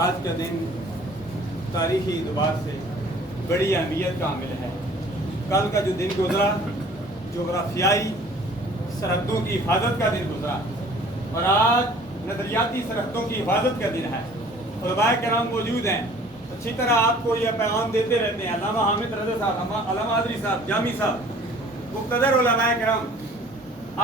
آج کا دن تاریخی اعتبار سے بڑی اہمیت کا حامل ہے۔ کل کا جو دن گزرا جغرافیائی سرحدوں کی حفاظت کا دن گزرا، اور آج نظریاتی سرحدوں کی حفاظت کا دن ہے۔ علماء کرام موجود ہیں، اچھی طرح آپ کو یہ پیغام دیتے رہتے ہیں۔ علامہ حامد رضا صاحب، علامہ آدری صاحب، جامی صاحب، مقتدر علماء کرام،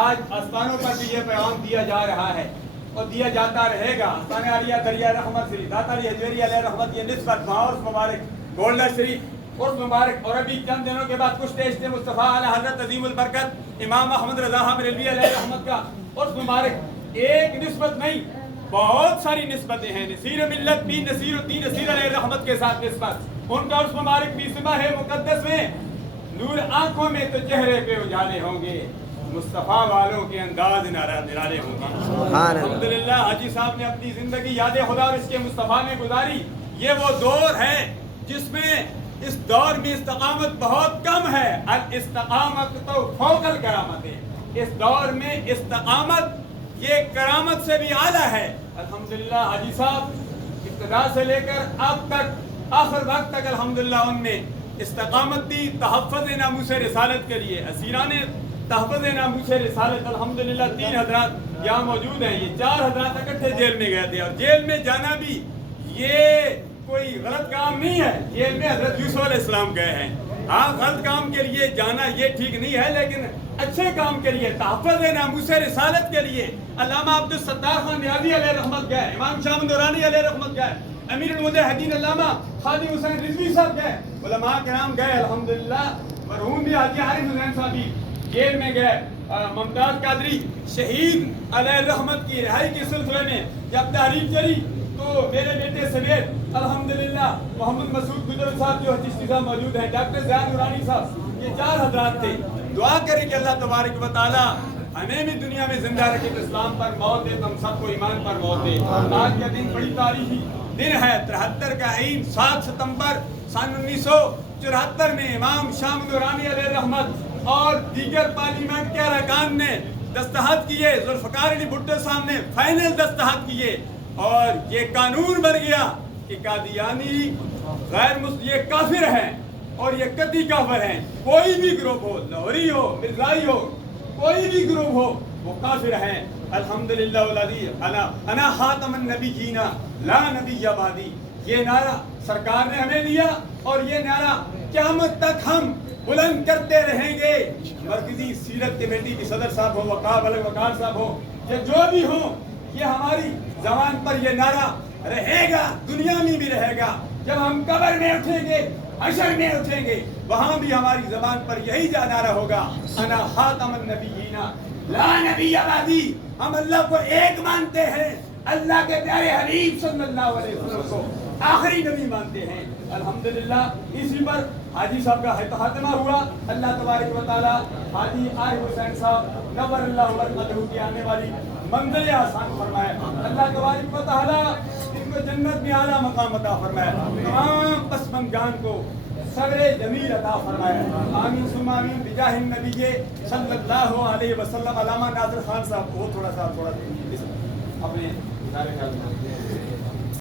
آج آستانوں پر بھی یہ پیغام دیا جا رہا ہے اور دیا جاتا رہے گا۔ آستان عالیہ دریا رحمت شریف داتا علی حجویری علیہ رحمت، یہ نسبت ماحول مبارک گولڈا شریف اور مبارک، اور ابھی چند دنوں کے بعد کچھ عشق مصطفیٰ علی حضرت عظیم البرکت امام احمد رضا بریلوی علیہ رحمت کا اور مبارک ایک نسبت نہیں، بہت ساری نسبتیں ہیں۔ نصیر ملت بھی نصیر الدین نصیر علیہ رحمت کے ساتھ نسبت، ان کا اس مبارک بھی سمہ ہے مقدس میں، نور آنکھوں میں تو چہرے پہ اجالے ہوں گے، مصطفیٰ والوں کے انداز نرالے ہوں گے۔ الحمدللہ حاجی صاحب نے اپنی زندگی یاد خدا اور اس کے مصطفیٰ میں گزاری۔ یہ وہ دور ہے جس میں اس دور میں استقامت بہت کم ہے۔ الاستقامت تو فوق الکرامت ہے۔ اس دور میں استقامت یہ کرامت سے بھی اعلیٰ ہے۔ الحمدللہ حاجی صاحب ابتدا سے لے کر اب تک آخر وقت تک الحمدللہ ان میں استقامت دی، تحفظ ناموس رسالت کے لیے۔ اسیران تحفظ ناموس رسالت الحمدللہ 3 حضرات یہاں موجود ہیں۔ یہ 4 حضرات اکٹھے جیل میں گئے تھے، اور جیل میں جانا بھی یہ کوئی غلط کام نہیں ہے۔ جیل میں حضرت یوسف علیہ السلام گئے ہیں۔ ہاں، غلط کام کے لیے جانا یہ ٹھیک نہیں ہے، لیکن اچھے کام کے لیے، تحفظ ناموس رسالت کے لیے علامہ عبدالستار خان نیازی علیہ رحمت گئے، امام شاہ نورانی علیہ رحمت گئے، امیر المجاہدین علامہ خادم حسین رضوی صاحب گئے، علماء کرام گئے۔ الحمدللہ مرحوم بھی حاجی عارف حسین صاحب بھی جیل میں گئے۔ ممتاز قادری شہید علیہ رحمت کی رہائی کے سلسلے میں جب تحریک چلی تو میرے بیٹے سمیت الحمدللہ محمد مسعود گجر صاحب جو چشتی صاحب موجود ہیں، ڈاکٹر زیاد نورانی صاحب، یہ 4 حضرات تھے۔ دعا کریں کہ اللہ تبارک و تعالی ہمیں بھی دنیا میں زندہ رکھے، اسلام پر موت دے، تم سب کو ایمان پر موت دے۔ آج کا دن بڑی تاریخی دن ہے۔ 73 کا عین 7 ستمبر سن 1974 میں امام شاہ نورانی علیہ رحمت اور دیگر پارلیمنٹ کے ارکان نے دستخط کیے، ذوالفقار علی بھٹو صاحب نے فائنل دستخط کیے، اور یہ قانون بن گیا کہ قادیانی غیر مسلم یہ کافر ہیں، اور یہ قطعی کافر ہیں۔ کوئی بھی گروپ ہو، لاہوری ہو، مرزائی ہو، کوئی بھی گروپ ہو، وہ کافر ہیں۔ الحمدللہ الذی انا خاتم النبیین لا نبی بعدی، یہ نعرہ سرکار نے ہمیں دیا، اور یہ نعرہ قیامت تک ہم بلند کرتے رہیں گے۔ مرکزی سیرت کمیٹی کی صدر صاحب ہو، وقار بلغ وقار صاحب ہو، یہ جو بھی ہوں، یہ ہماری زبان پر یہ نعرہ رہے گا، دنیا میں بھی رہے گا۔ جب ہم قبر میں اٹھیں گے، حشر میں اٹھیں گے، وہاں بھی ہماری زبان پر یہی نعرہ ہوگا، انا خاتم النبیین لا نبی بعدی۔ ہم اللہ کو ایک مانتے ہیں، اللہ کے پیارے حبیب صلی اللہ علیہ وسلم کو آخری نبی مانتے ہیں۔ الحمدللہ اسی پر حاجی صاحب کا خاتمہ ہوا۔ اللہ تبارک و تعالی حاجی عارف حسین صاحب نور اللہ برکتہ کی آنے والی منزل آسان فرمائے۔ اللہ تبارک و تعالی ان کو جنت میں اعلیٰ مقام عطا فرمائے، تمام پسماندگان کو صبر جمیل عطا فرمائے۔ آمین ثم آمین بجاہ النبی صلی اللہ علیہ وسلم۔ علامہ ناصر خان صاحب کو تھوڑا سا اپنے